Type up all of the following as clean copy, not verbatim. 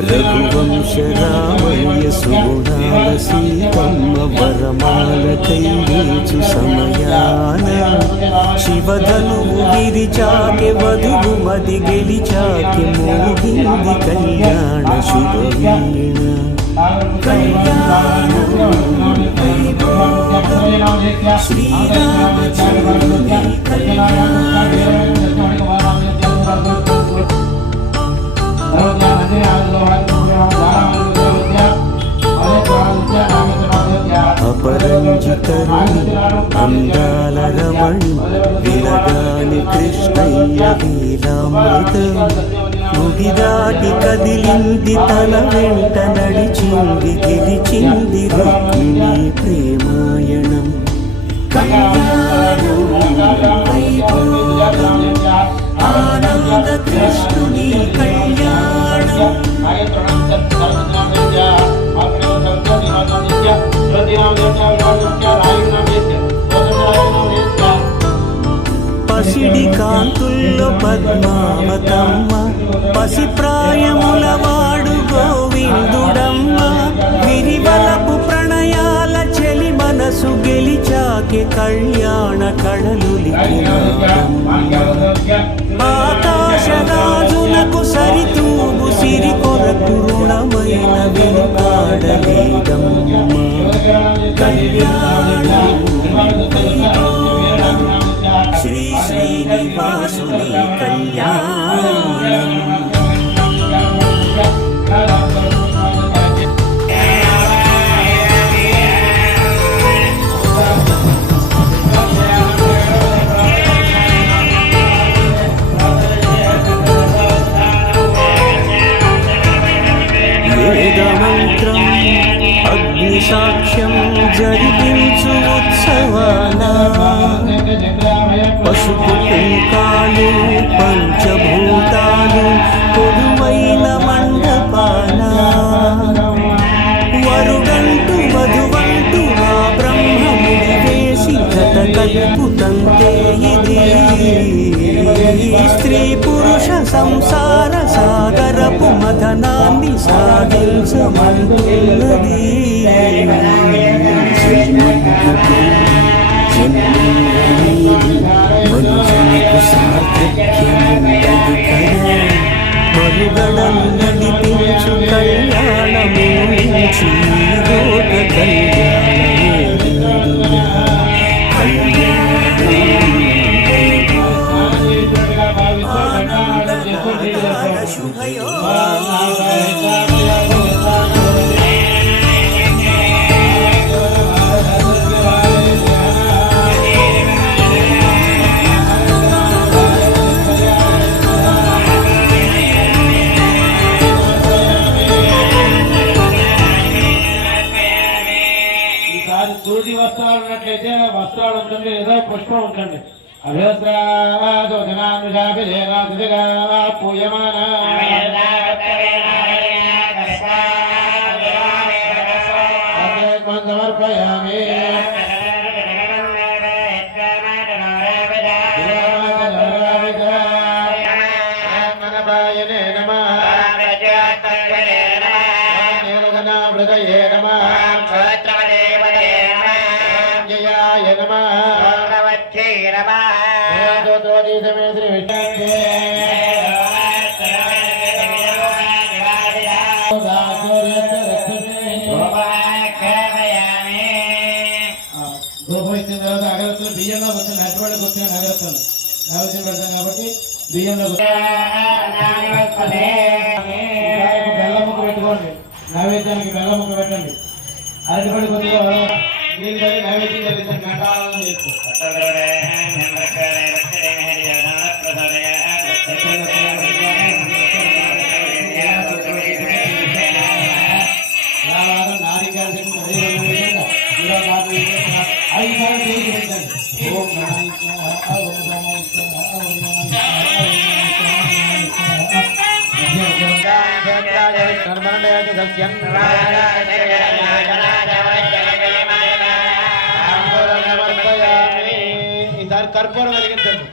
రఘువంశ రామయ్య సుగుణాల సీతమ్మ వరమాల కైవేచు సమయాన శివధనువు విరిచాకె వధువు మది గెలిచాకె మోగింది కళ్యాణ శుభవీణ కళ్యాణ శ్రీరామచంద్రుని కళ్యాణ అపరంజితరుణి అందాల రమణి వినగాని కృష్ణయ్య లీలామృతం ముగిదాటి కదిలింది తన వెంట నడిచింది గెలిచింది రుక్మిణి ప్రేమాయణం ఆనంద కృష్ణుని కళ్యాణం పసిడి కాంతుల్లో పద్మావతమ్మ పసి ప్రాయముల వాడు గోవిందుడమ్మ విరివలపు ప్రణయాల చెలి మనసు గెలిచాకే కళ్యాణ కళలులికినాడమ్మ ఆకాశరాజులకు సరితూగు సిరి కొరకు రుణమైన వెనుకాడలేదమ్మ కళ్యాణం శ్రీ శ్రీనివాసుని కళ్యాణం వేదమంత్రం అగ్నిసాక్ష్యం జరిపించు ఉత్సవాన పసుపు కుంకాలు పంచభూతాలు కొలువైన మండపాన వరుడంటూ వధువంటూ ఆ బ్రహ్మముడి వేసి గత కలుపుతంతే ఇది స్త్రీ పురుష సంసార సాగరపు మథనాన్ని సాగించమంటున్నది మనుషులకు సార్థక్యముండదు కదా మనుగడను నడిపించు కళ్యాణము నుంచి లోక కళ్యాణ శుభయో సూటి వస్త్రాలు ఉన్నట్లయితే వస్త్రాలు ఉంటుంది ఏదో పుష్పం ఉంటుంది అభ్యస్రాజనానుజాభిగా పూయమాన సమర్పయామి హృదయే నమః అగరత్తులు బియ్యంలో వచ్చిన అటువంటి వచ్చిన అగరత్తులు నైవేద్యం పెడతాం కాబట్టి బియ్యంలో బెల్లం ముక్క పెట్టుకోండి నైవేద్యానికి బెల్లం ముక్క పెట్టండి అరటిపడి కొద్దిగా నీళ్ళు కలిగి నైవేద్యం జరిగిందని ఘంటాలను ఓం ఈసారి కర్పూరం వెలిగించండి.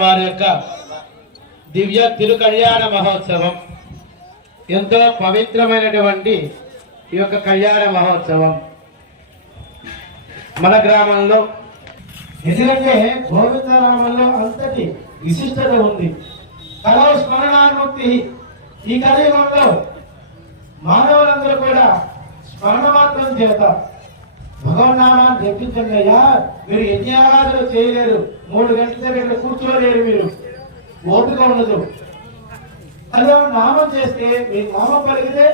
వారి యొక్క దివ్య తిరు కళ్యాణ మహోత్సవం ఎంతో పవిత్రమైనటువంటి ఈ యొక్క కళ్యాణ మహోత్సవం మన గ్రామంలో ఎందుకంటే గోవిందనామంలో అంతటి విశిష్టత ఉంది. కలవ స్మరణాన్ముక్తి. ఈ కలియుగంలో మానవులందరూ కూడా స్మరణమాత్రం చేత భగవన్నామాన్ని జపించండి అయ్యా. మీరు యజ్ఞాగాదులు చేయలేరు, 3 గంటల దగ్గర కూర్చోలేరు, మీరు ఓపిక ఉండదు. అదే నామం చేస్తే మీ నామం పలికితే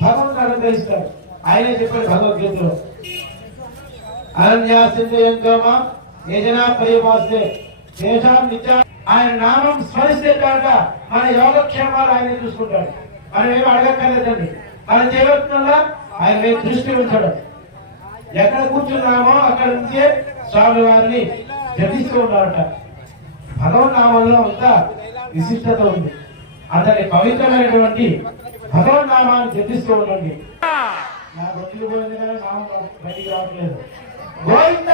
భగవంతుడు అనుగ్రహిస్తాడు. ఆయనే చెప్పాడు భగవద్గీతలో, అనన్యాసించయంతోమా యజనా పరివాస్తే దేశాం నిత్య. ఆయన నామం స్మరిస్తే కాక మన యోగక్షేమాలు ఆయన చూసుకుంటాడు. మనం ఏమి అడగక్కర్లేదండి. మనం చేయవలసిందల్లా ఆయన మీద దృష్టి ఉంచడం. ఎక్కడ కూర్చున్నామో అక్కడ నుంచే స్వామి వారిని జపిస్తూ ఉన్నారట. భగవన్నామంలో అంత విశిష్టత ఉంది. అంతటి పవిత్రమైనటువంటి భగవన్నామాన్ని జపిస్తూ ఉండండి. నా బతులు పోయింది కానీ నామం బయటికి రావట్లేదు. గోవింద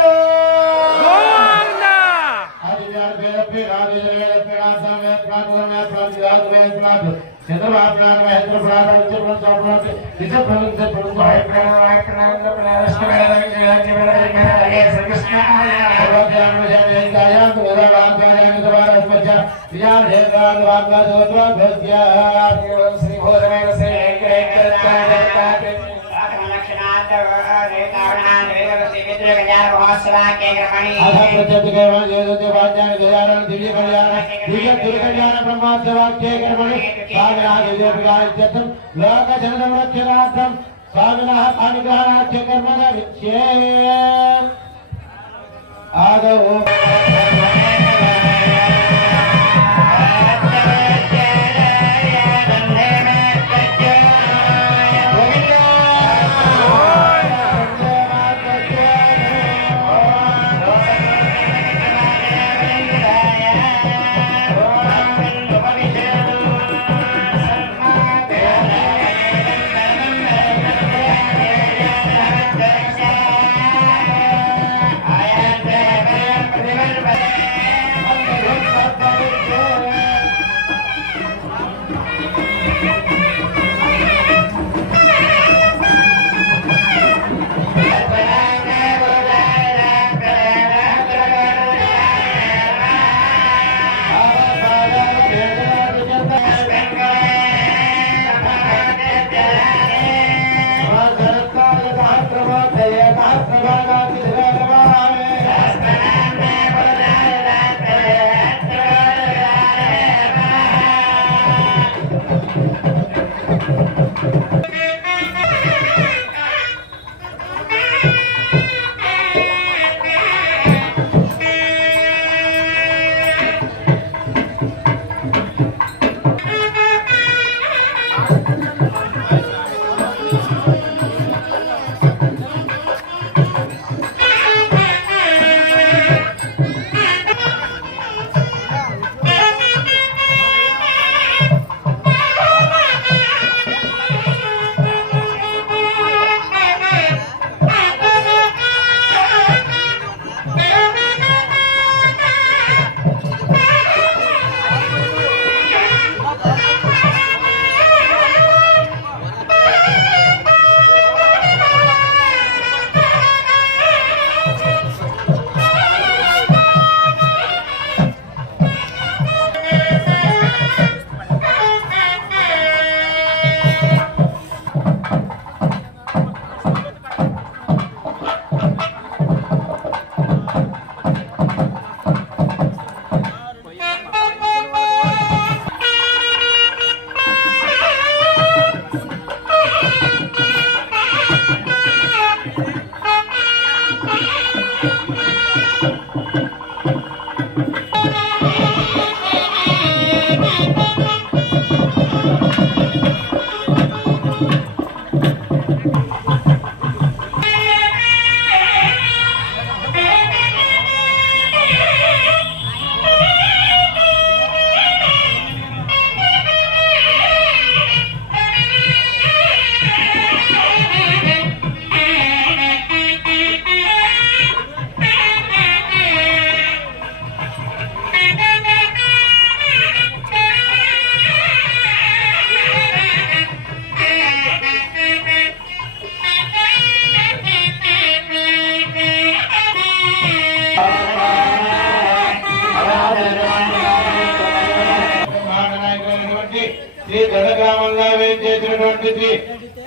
చేసినటువంటి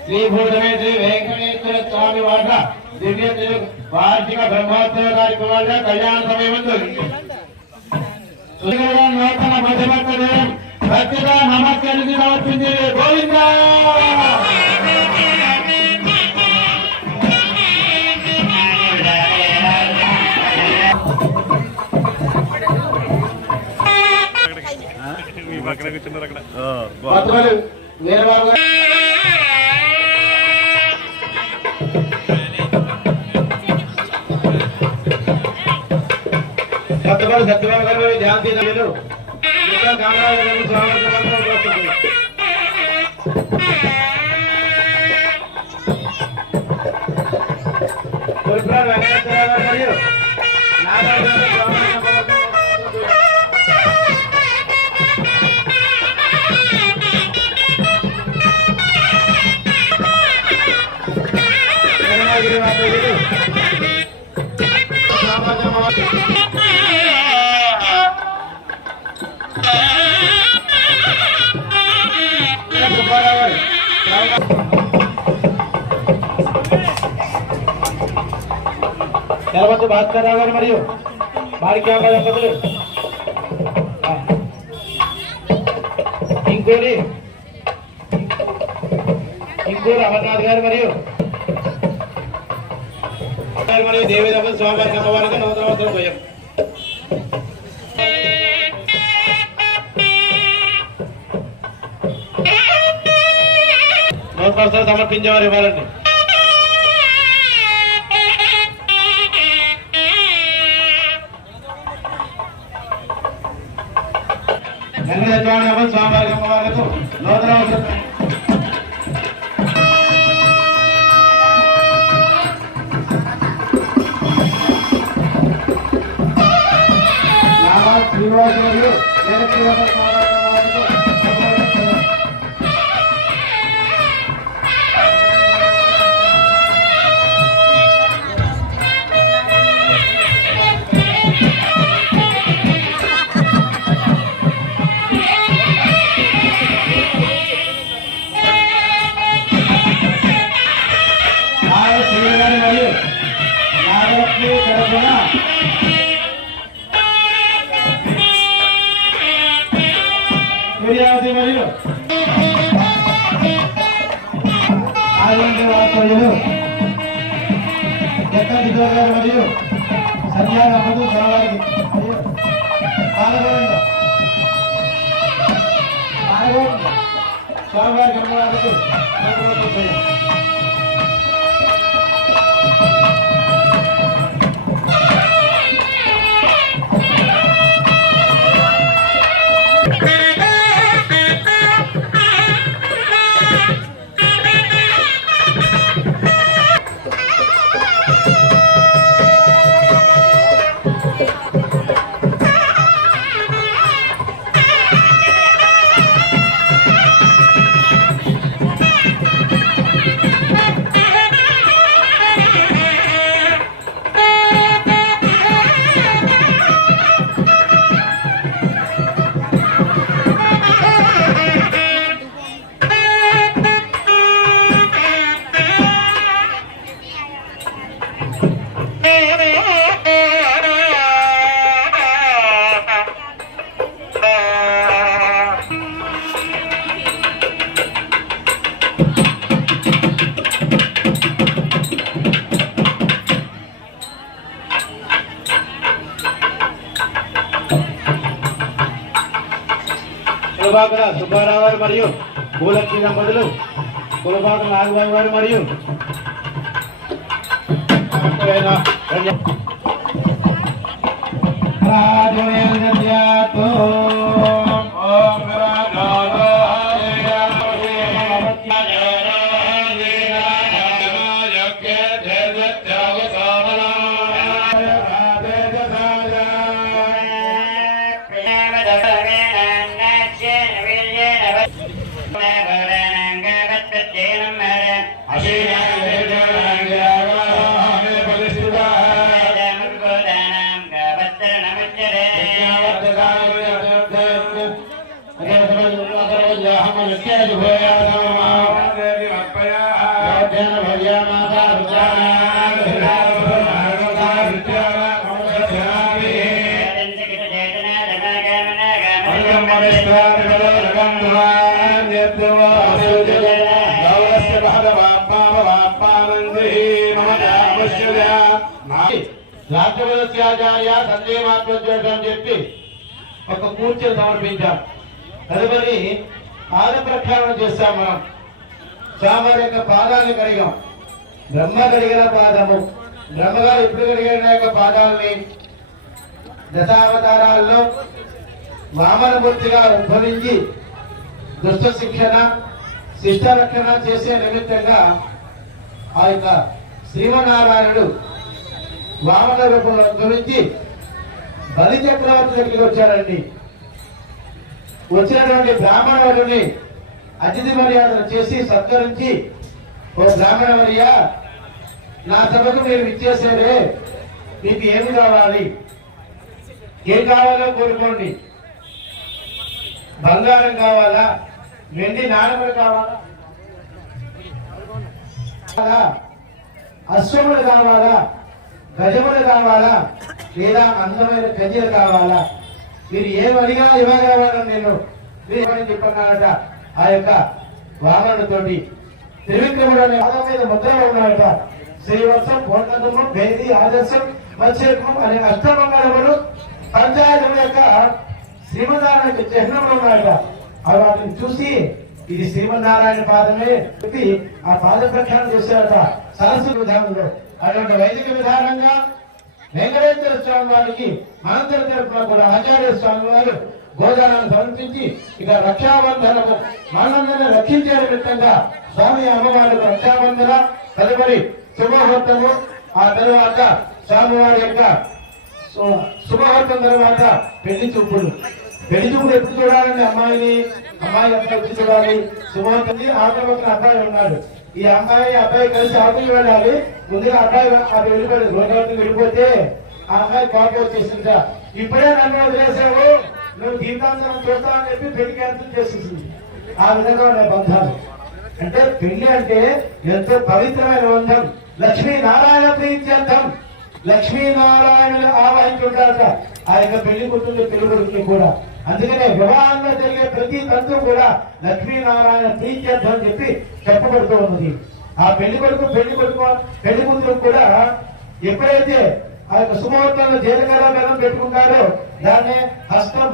శ్రీ భూతమే శ్రీ వెంకటేశ్వర స్వామి వార్ల దివ్య వార్షిక బ్రహ్మోత్సవ కార్యక్రమాల కళ్యాణ సమయమందు నూతన మధ్యవర్తనే భక్తిగా నమస్కరించి రావాల్సింది గోవింద. వేరే వాళ్ళు సత్యవాడు గారు జాతి నవ్వులు వెంకటేశ్వర గారు మరియు తెలవద్దు భాస్కర్ రావు గారు మరియు మాణిక్యాంబ దంపతులు ఇంకోటి అమర్నాథ్ గారు మరియు దేవి దంపతులు స్వామివారికి అమ్మవారికి నూతన భయం నూతన సమర్పించేవారు ఇవ్వాలండి. వెంకటేశ్వర స్వామివారికి అమ్మవారికి నూతన శ్రీనివాసులు మరియు నాగలక్ష్మి తెలంగాణ సూర్యావతి మరియు ఆరోగ్యవాసులు జగన్ కిషోర్ గారు మరియు సంధ్యా దంపతులు స్వామివారికి స్వామివారికి అమ్మవారికి కులబాకల సుబ్బారావు గారు మరియు భూలక్ష్మి దంపతులు కులబాకల నాగబాబు గారు మరియు Hare రాష్ట్రపత్యాచార్య సంజయ మాత్రోద్యోగం అని చెప్పి ఒక కూర్చొని సమర్పించాం. తదుపరి పాద ప్రక్షాళన చేస్తాం. మనం స్వామివారి యొక్క పాదాలను కడిగాం. బ్రహ్మ కడిగిన పాదము, బ్రహ్మగారు ఇప్పుడు కడిగిన యొక్క పాదాలని దశావతారాల్లో వామనమూర్తిగా ఉద్భవించి దుష్ట శిక్షణ శిష్ట రక్షణ చేసే నిమిత్తంగా ఆ యొక్క శ్రీమన్నారాయణుడు వామన రూపంలో ఉద్భవించి బలి చక్రవర్తి దగ్గరికి వచ్చాడండి. వచ్చినటువంటి బ్రాహ్మణుడిని అతిథి మర్యాదలు చేసి సత్కరించి, ఓ బ్రాహ్మణవర్య, నా సభకు మీరు ఇచ్చేసారే, మీకు ఏమి కావాలి, ఏం కావాలో కోరుకోండి. బంగారం కావాలా, వెండి నాణములు కావాలా, అశ్వములు కావాలా, గజములు కావాలా, లేదా అందమైన గజలు కావాలా, మీరు ఏమడిగా ఇవ్వగలవాలని నేను చెప్పన్నాడట. ఆ యొక్క వామనుడితోటి త్రివిక్రముడు అనే పదం మీద ముద్ర ఉన్నాడట. శ్రీవర్షం, పూర్ణము, భేది, ఆదర్శం, మత్స్యకం అనే అష్టమంగళములు పంచాయతముల యొక్క శ్రీమన్నారాయణ చిహ్నంలో ఉన్నాడట. అవి వాటిని చూసి ఇది శ్రీమన్నారాయణ పాదమే చెప్పి ఆ పాద ప్రఖ్యానం చేశారట. సరస్సు విధానంలో అటువంటి వైదిక విధానంగా వెంకటేశ్వర స్వామి వారికి మనందరి తరఫున కూడా ఆచార్య స్వామి వారు గోదానాన్ని సమర్పించి ఇక రక్షాబంధనము మనందరినీ రక్షించే నిమిత్తంగా స్వామి అమ్మవారికి రక్షాబంధన, తదుపరి శుభముహూర్తము, ఆ తరువాత స్వామివారి యొక్క శుభముహూర్తం తర్వాత పెళ్లి చూపులు. పెళ్లి చూపులు ఎప్పుడు చూడాలండి? అమ్మాయి అబ్బాయి ఎప్పుడు చూడాలి? శుభముహూర్తం ఆటో అబ్బాయి ఉన్నాడు. ఈ అబ్బాయి కలిసి ఆటోకి వెళ్ళాలి. ముందుగా అబ్బాయి అది వెళ్ళిపోయాడు. గోదావరికి వెళ్ళిపోతే ఆ అమ్మాయి కోపం వచ్చేసింది. ఇప్పుడే నన్ను వదిలేసావు, నువ్వు జీవితాంతరం చూస్తావని చెప్పి పెళ్లి క్యాన్సిల్ చేసేసింది. ఆ విధంగా ఉన్నాయి బంధాలు. అంటే పెళ్లి అంటే ఎంతో పవిత్రమైన బంధం. లక్ష్మీనారాయణ ప్రీత్యర్థం లక్ష్మీనారాయణులు ఆవాహించుంటారట ఆ యొక్క పెళ్లి కూతురు పెళ్లి కొడుకుని కూడా. అందుకనే వివాహంలో జరిగే ప్రతి తంతు కూడా లక్ష్మీనారాయణ ప్రీత్యర్థం అని చెప్పి చెప్పబడుతూ ఉన్నది. ఆ పెళ్లి కూతురు కూడా ఎప్పుడైతే ఆ యొక్క శుభముహూర్తంలో జీలకర్ర బెల్లం పెట్టుకుంటారో దాన్నే హస్తం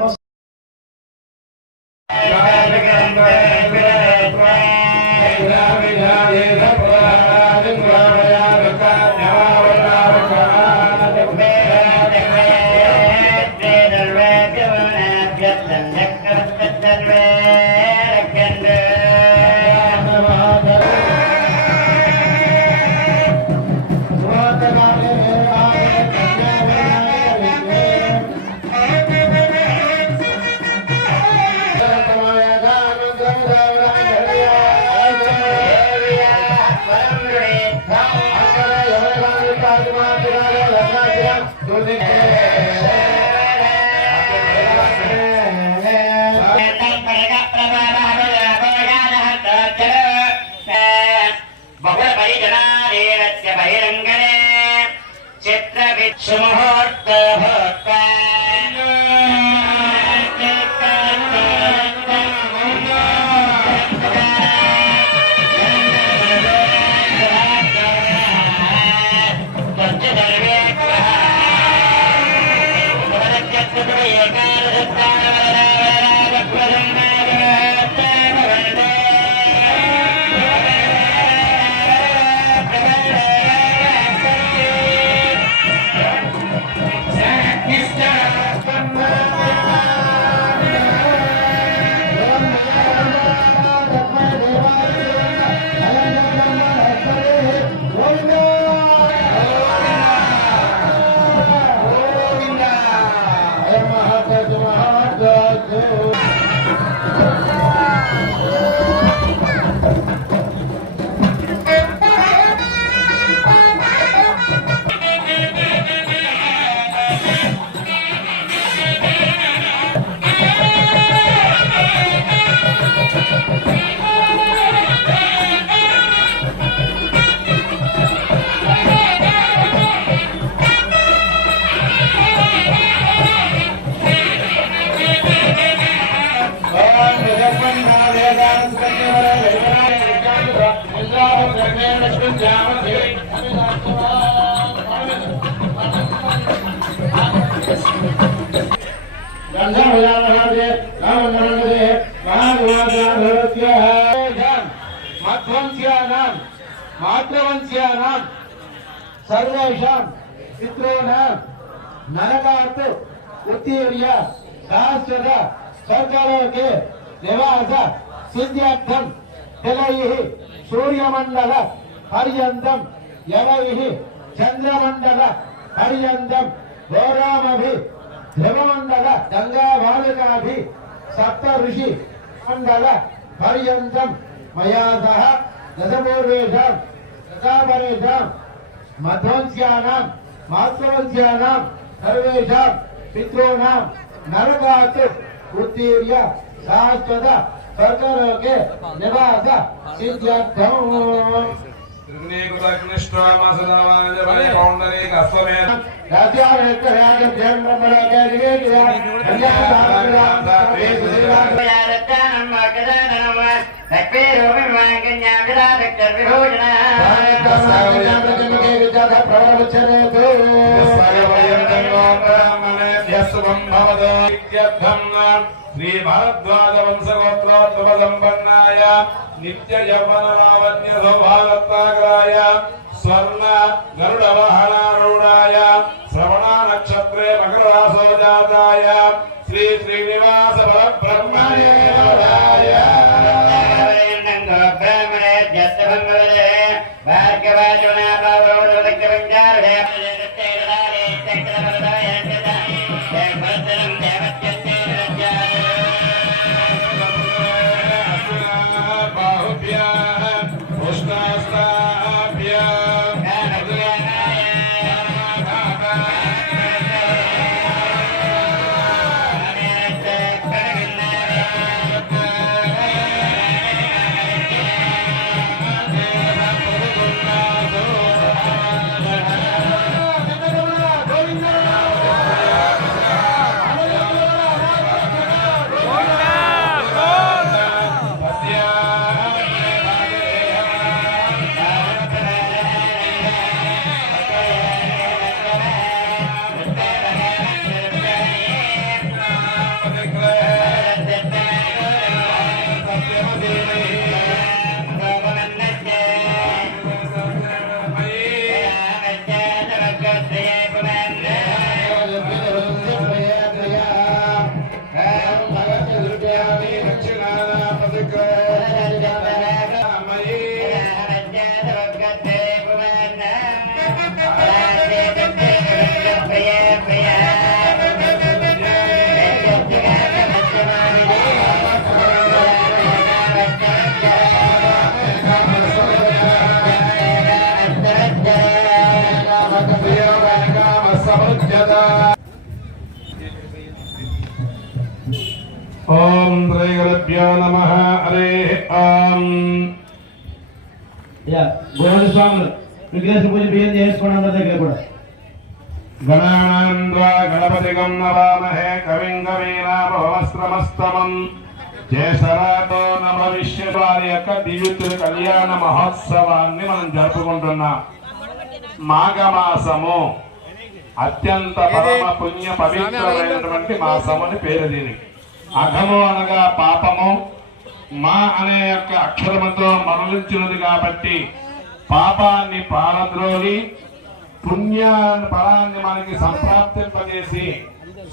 సుముహూర్త सर्वेषां पितॄणां नरकात् उत्तीर्य शाश्वत स्वर्गलोके निवास सिद्ध्यर्थं जलैः सूर्यमण्डल पर्यन्तं यवैः चन्द्रमण्डल पर्यन्तं घोरामभि ध्रुवमण्डल गङ्गाबालिकाभि सप्त ऋषि मण्डल पर्यन्तं मया सह दशपूर्वेषां दशापरेषां मध्वंस्यानां मातृवंस्यानां सर्वेषां पितॄणां नरकात् उत्तीर्य शाश्वत स्वर्गलोके निवास सिद्ध्यर्थम् श्री भारद्वाज वंशगोत्रोद्भव संपन्नाय नित्य यौवन लावण्य सौभाग्यग्राय स्वर्ण गरुड़ वाहनारूढ़ाय श्रवण नक्षत्रे मकर राशो जाताय श्री श्रीनिवास ब्रह्मण्य ओम श्री गुरुभ्यो नमः हरे ओम గోవింద స్వాములు విగ్రహ పూజ బియ్యం చేసుకోవడం అందరి దగ్గర కూడా गणानान्द्वा गणपतिगं नवामहे कविं कवीनामोऽस्त्रमस्तमं జయసరాతో నమ విశ్వవారి యొక్క దివ్య కళ్యాణ మహోత్సవాన్ని మనం జరుపుకుంటున్నాం. మాఘమాసము అత్యంత పరమ పుణ్య పవిత్రమైనటువంటి మాసము అని పేరు దీనికి. అఘము అనగా పాపము, మా అనే యొక్క అక్షరముతో మరలించినది కాబట్టి పాపాన్ని పారద్రోలి పుణ్యాన్ని ఫలాన్ని మనకి సంప్రాప్తింపజేసి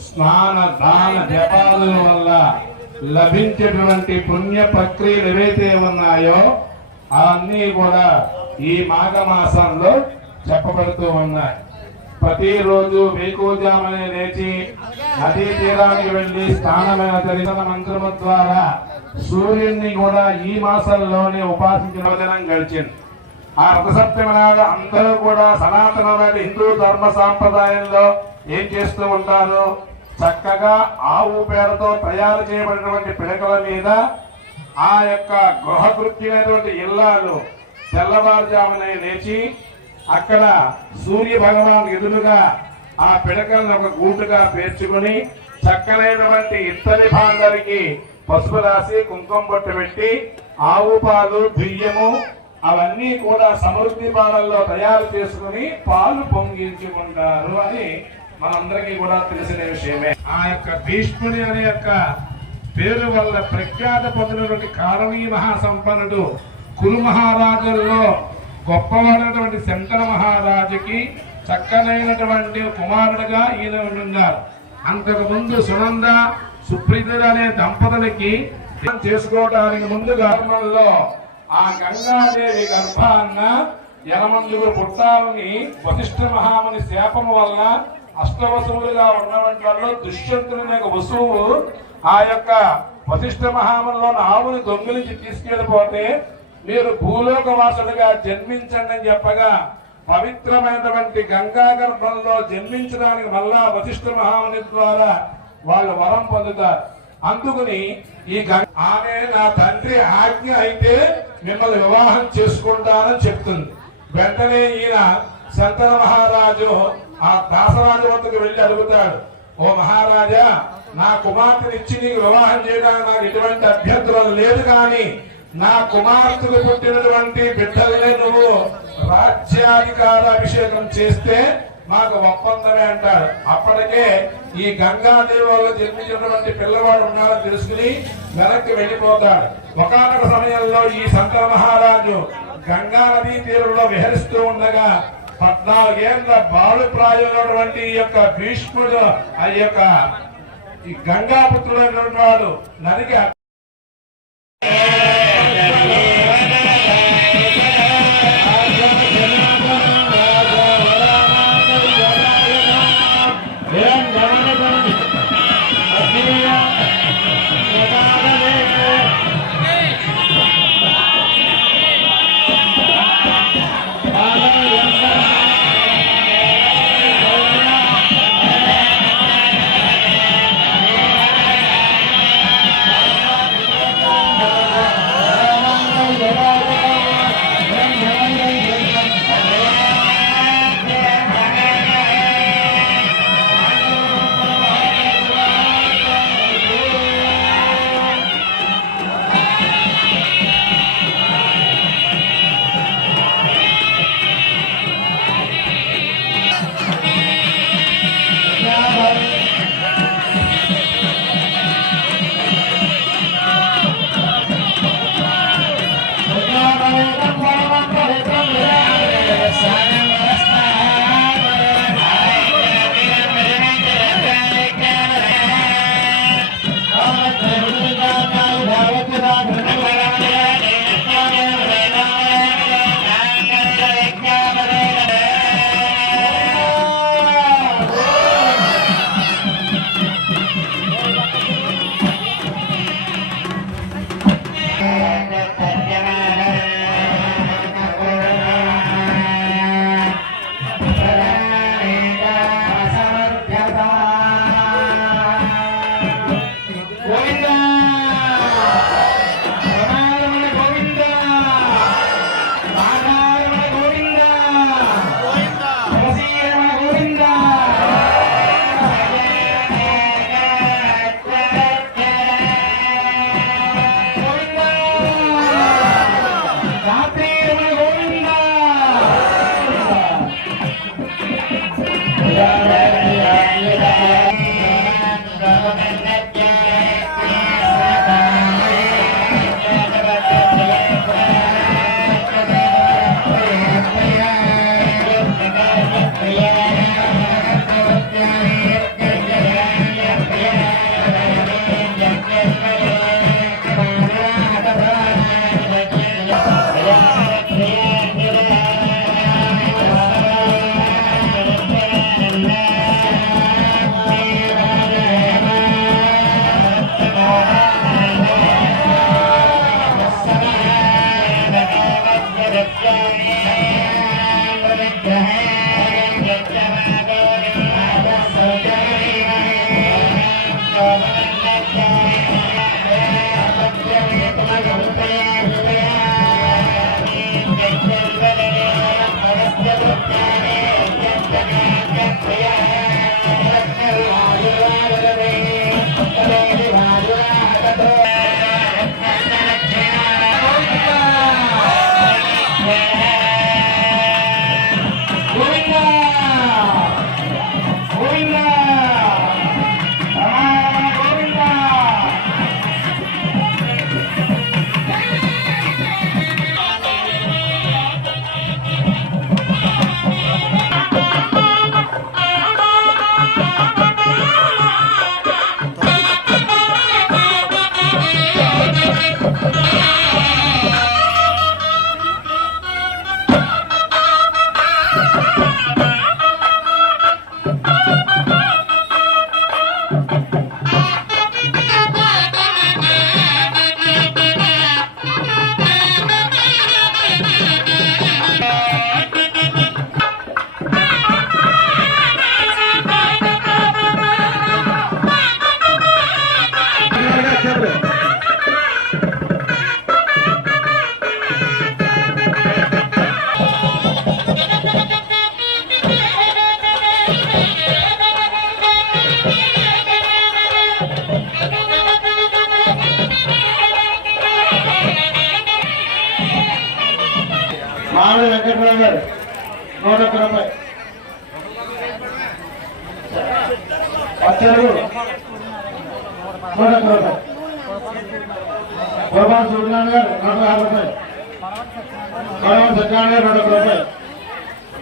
స్నాన దాన జపాల వల్ల లభించేటువంటి పుణ్య ప్రక్రియలు ఏవైతే ఉన్నాయో అవన్నీ కూడా ఈ మాఘమాసంలో చెప్పబడుతూ ఉన్నాయి. ప్రతిరోజు వేకువజామునే లేచి నదీ తీరానికి వెళ్లి స్నానమైన దర్శన మంత్రము ద్వారా సూర్యుడిని కూడా ఈ మాసంలోనే ఉపాసించిన దినం గడిచింది. ఆ రథసప్తమి నాడు అందరూ కూడా సనాతనమైన హిందూ ధర్మ సాంప్రదాయంలో ఏం చేస్తూ ఉంటారు, చక్కగా ఆవు పేడతో తయారు చేయబడినటువంటి పిడకల మీద ఆ యొక్క గృహకృత్యమైనటువంటి ఇల్లాలు తెల్లవారుజామునే లేచి అక్కడ సూర్య భగవాన్ ఎదురుగా ఆ పిడకలను ఒక గూటుగా పేర్చుకుని చక్కనైనటువంటి ఇత్తడి భాండరికి పసుపు రాసి కుంకుమ బొట్టు పెట్టి ఆవు పాలు బియ్యము అవన్నీ కూడా సమృద్ధి పాలల్లో తయారు చేసుకుని పాలు పొంగించుకుంటారు అని మనందరికీ కూడా తెలిసిన విషయమే. ఆ యొక్క భీష్ముని అనే యొక్క పేరు వల్ల ప్రఖ్యాత పొందినటువంటి కారణీ మహాసంపన్నుడు కురు మహారాజుల్లో గొప్పవాడైనటువంటి శంకర మహారాజుకి చక్కనైనటువంటి కుమారుడుగా ఈయన ఉన్నారు. అంతకు ముందు సునంద సుప్రీతుడు అనే దంపతులకి చేసుకోవడానికి ముందు గర్భంలో ఆ గంగాదేవి గర్భాన్న యనమందుగురు పుట్టాలని వశిష్ఠ మహాముని శాపము వల్ల అష్టవసువులుగా ఉన్నటువంటి వాళ్ళు దుష్యంతుని యొక్క వసువు ఆ యొక్క వశిష్ఠ మహామునిలోని ఆవుని దొంగిలించి తీసుకెళ్లిపోతే మీరు భూలోకవాసులుగా జన్మించండి అని చెప్పగా పవిత్రమైనటువంటి గంగా గర్భంలో జన్మించడానికి మళ్ళా వశిష్ఠ మహాముని ద్వారా వాళ్ళు వరం పొందుతారు. అందుకుని ఈ ఆమె నా తండ్రి ఆజ్ఞ అయితే మిమ్మల్ని వివాహం చేసుకుంటానని చెప్తుంది. వెంటనే ఈయన శంకర మహారాజు ఆ దాసరాజు వద్దకు వెళ్లి అడుగుతాడు, ఓ మహారాజా, నా కుమార్తెని ఇచ్చి నీకు వివాహం చేయడానికి నాకు ఎటువంటి అభ్యంతరం లేదు, కానీ నా కుమార్తెకు పుట్టినటువంటి బిడ్డల్ని నువ్వు రాజ్యాధికార అభిషేకం చేస్తే మాకు ఒప్పందమే అంటాడు. అప్పటికే ఈ గంగాదేవి వల్ల జన్మించినటువంటి పిల్లవాడు ఉన్నాడని తెలుసుకుని వెనక్కి వెళ్ళిపోతాడు. ఒకానొక సమయంలో ఈ శంకర మహారాజు గంగా నదీ తీరంలో విహరిస్తూ ఉండగా 14 ఏళ్ల బాలు ప్రాయున్నటువంటి ఈ యొక్క భీష్ముడు ఆ యొక్క ఈ గంగాపుత్రుడైనటువంటి వాడు నదికి పచ్చళ్ళు 100 రూపాయలు. గోపాల్ సూర్యనారాయణ గారు 250 రూపాయలు. గౌరవ సత్యనారాయణ గారు 200 రూపాయలు.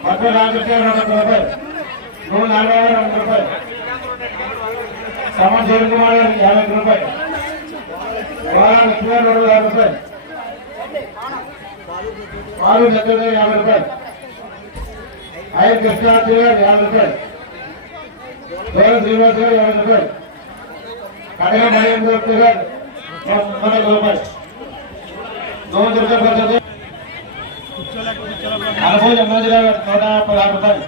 మధ్య రామకృష్ణ 200 రూపాయలు. నూనె నాగరావు గారు 200 రూపాయలు. సమర్ శివ కుమార్ గారు 50 రూపాయలు. లక్ష్మీ గారు 250 రూపాయలు. పాలు చక్రవర్తి 50 రూపాయలు. ఐదు కృష్ణార్థి గారు 50 రూపాయలు. గౌరవ శ్రీనివాస్ గారు 50 రూపాయలు. కడగ మహేంద్ర గారు 100 రూపాయలు. నూనె దుర్గా ప్రసాద్ అనుభవ జన్మరాజు గారు 116 రూపాయలు.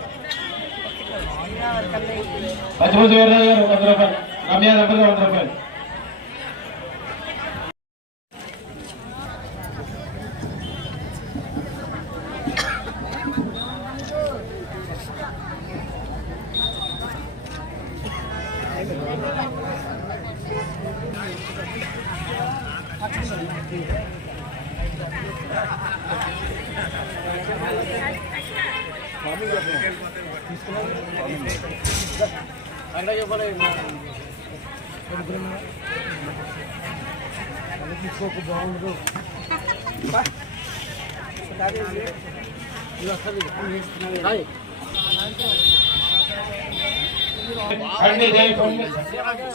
పచ్చిమూసి వీర్రాజు గారు 100 రూపాయలు. రమ్య దంపతులు 100 రూపాయలు.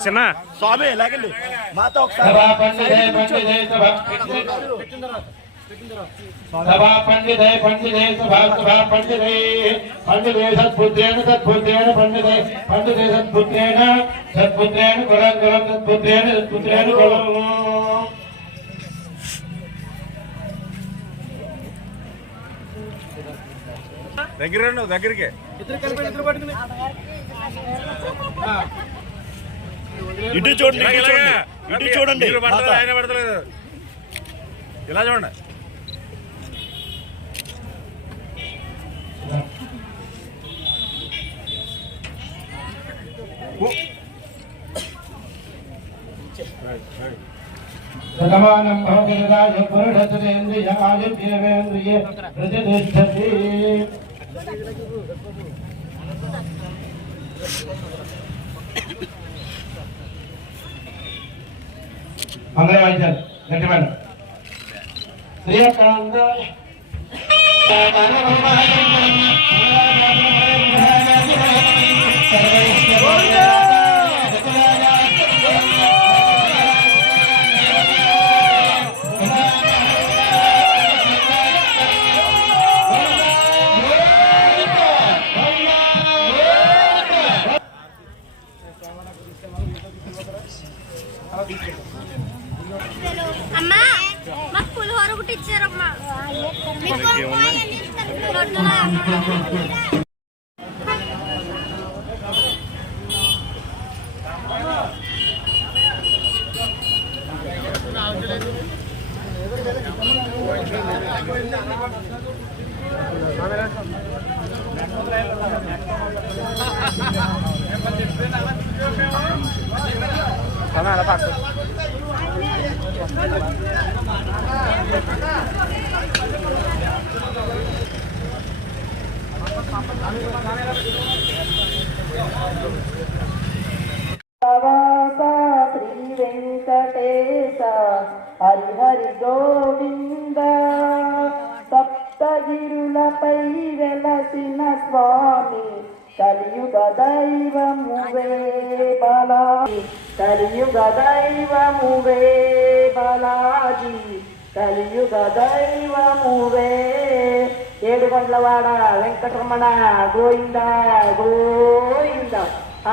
చిన్న స్వామి లాగండి మాతో సభా పండితే పండితే సభా పండితే పండితే సత్పుత్రేణ సత్పుత్రేణ పండితే పండితే సత్పుత్రేణ సత్పుత్రేణ కులం కులం సత్పుత్రేణ సత్పుత్రేణ కులం. దగ్గరికి ఇటు చూడండి ఇటు చూడండి ఆయన పడతలేదు ఇలా చూడండి. సమానం భవతిరాజ పురుషేంద్రియేంద్రియ ప్రతిష్టతి. మంగళ వాయిద్యాలు గట్టి మేడం. శ్రీకాంత అమ్మా మాకు పులిహోర ఒకటి ఇచ్చారమ్మా. శ్రీ వెంకటేశ హరి హరి గోవింద. సప్తగిరులపై వెలసిన స్వామి కలియుగ దైవమువే బాలాజీ. కలియుగ దైవమువే బాలాజీ. కలియుగ దైవమువే. ఏడుగొండ్లవాడ వెంకటరమణ గోవింద గోవింద.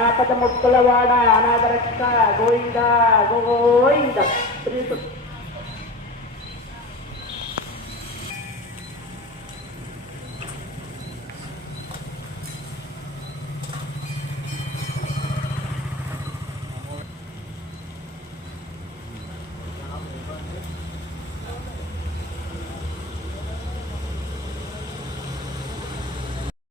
ఆపద ముక్కులవాడ అనాథరక్ష గోవింద గోవింద.